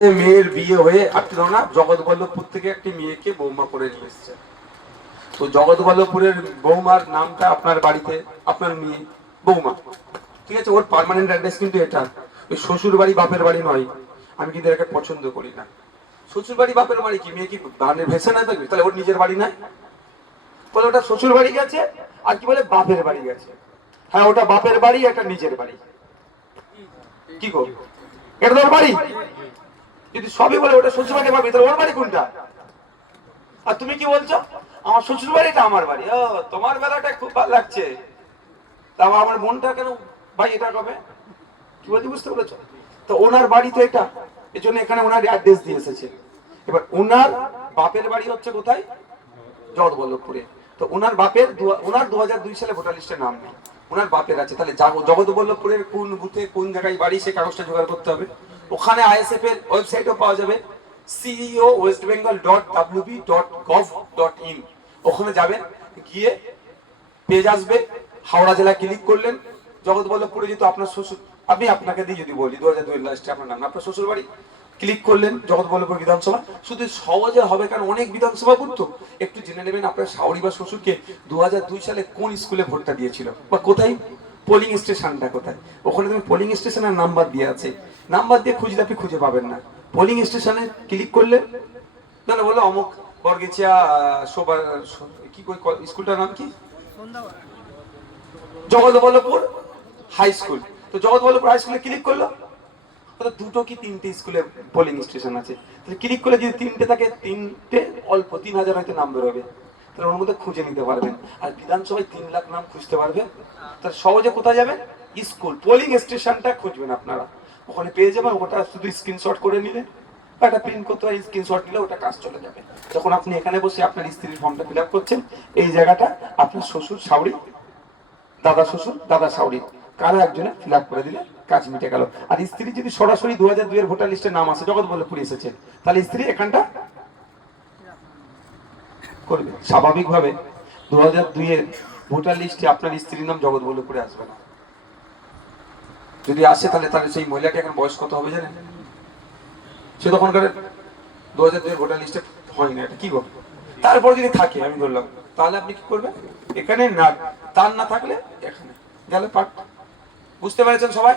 মেয়ের বিয়ে হয়ে আপনি ধরুন না জগৎবল্লভপুর থেকে একটি মেয়েকে বৌমা করে নিয়ে এসছে। তো জগৎবল্লভপুরের বৌমার নামটা আপনার বাড়িতে আপনার মেয়ে বৌমা, ঠিক আছে, ওর পার্মানেন্ট অ্যাড্রেস কিন্তু এটা। ওই শ্বশুর বাড়ি বাপের বাড়ি নয়। আমি কিন্তু এটাকে পছন্দ করি না। শ্বশুর বাড়ি বাপের বাড়ি কি মেয়ে কি ধানের ভেসে না থাকবে? তাহলে ওর নিজের বাড়ি নাই, বলে ওটা শ্বশুর বাড়ি গেছে আর কি বলে বাপের বাড়ি গেছে। হ্যাঁ, ওটা বাপের বাড়ি, এটা নিজের বাড়ি। কি গো, এটা তোর বাড়ি? যদি সবই বলে ওটা শ্বশুর বাড়ি পাবি, তাহলে ওর বাড়ি কোনটা? আর তুমি কি বলছো আমার শ্বশুর বাড়িটা আমার বাড়ি? ও, তোমার বেলাটা খুব ভালো লাগছে। তা আমার মনটা কেন ভাই এটা কবে কি বলছি বুঝতে পেরেছো? তো ওনার বাড়ি তো এটা, এই জন্য এখানে ওনার অ্যাড্রেস দিয়ে এসেছে। এবার ওনার বাপের বাড়ি হচ্ছে কোথায়? জগৎবল্লভপুরে। তো ওনার বাপের ওনার 2002 সালে ভোটার লিস্টে নাম নেই, ওনার বাপের আছে। তাহলে জগৎবল্লভপুরের কোন বুথে কোন জায়গায় বাড়ি সে কাগজটা জোগাড় করতে হবে। ওখানে আইএসএফ এর ওয়েবসাইটও পাওয়া যাবে, ceo.westbengal.wb.gov.in। ওখানে যাবেন, গিয়ে পেজ আসবে, হাওড়া জেলা ক্লিক করলেন। জগৎবল্লভপুরে যেহেতু আপনার শ্বশুর, আমি আপনাকে দিয়ে যদি বলি 2002 লাস্টে আপনার নাম, আপনার শ্বশুর বাড়ি, ক্লিক করলেন জগৎবল্লভপুর বিধানসভা। শুধু সহজে হবে কারণ অনেক বিধানসভা বুথ, একটু জেনে নেবেন আপনার শাওরি বা শ্বশুরকে 2002 সালে কোন স্কুলে ভোটটা দিয়েছিল বা কোথায় পোলিং স্টেশনটা কোথায়। ওখানে তুমি পোলিং স্টেশনের নাম্বার দিয়ে আছে, নাম্বার দিয়ে খুঁজলে আপনি খুঁজে পাবেন না। পোলিং স্টেশনে ক্লিক করলেন, না বলো অমুক বর্গেচিয়া কি স্কুলটার নাম কি, জগৎবল্লভপুর হাই স্কুল। তো জগৎবল্লভপুর হাই স্কুলে ক্লিক করলো, দুটো কি তিনটে স্কুলে পোলিং স্টেশন আছে। তাহলে ক্লিক করলে যদি তিনটে থাকে, তিনটে অল্প 3000 হয়তো নাম বেরোবে, তাহলে ওর মধ্যে খুঁজে নিতে পারবেন। আর বিধানসভায় 3 লাখ নাম খুঁজতে পারবে। তাহলে সহজে কোথায় যাবেন? স্কুল পোলিং স্টেশনটা খুঁজবেন আপনারা, ওখানে পেয়ে যাবেন। ওটা শুধু স্ক্রিনশট করে নিলে, একটা প্রিন্ট করতে হয়, স্ক্রিনশট নিলে ওটা কাজ চলে যাবে। যখন আপনি এখানে বসে আপনার স্ত্রীর ফর্মটা ফিল আপ করছেন, এই জায়গাটা আপনার শ্বশুর শাশুড়ি, দাদা শ্বশুর দাদা শাশুড়ি কারো একজনে ফিল আপ করে দিলে কাজ মিটে গেল। আর স্ত্রী যদি সরাসরি 2002 এর ভোটার লিস্টে নাম আসে, জগৎবল্লভপুর এসেছে, তাহলে স্ত্রী এখানটা করবে স্বাভাবিকভাবে। 2002 এর ভোটার লিস্টে আপনার স্ত্রীর নাম জগৎবল্লভপুরে আসবে না। যদি আসে তাহলে তাহলে সেই মহিলাকে এখন বয়স কত হবে জানেন? সে তখনকার 2002 এর ভোটার লিস্টে হয় না, এটা কি গো। তারপর যদি থাকে, আমি বললাম, তাহলে আপনি কি করবেন? এখানে না, তার না থাকলে এখানে গেলে পাঠ। বুঝতে পেরেছেন সবাই?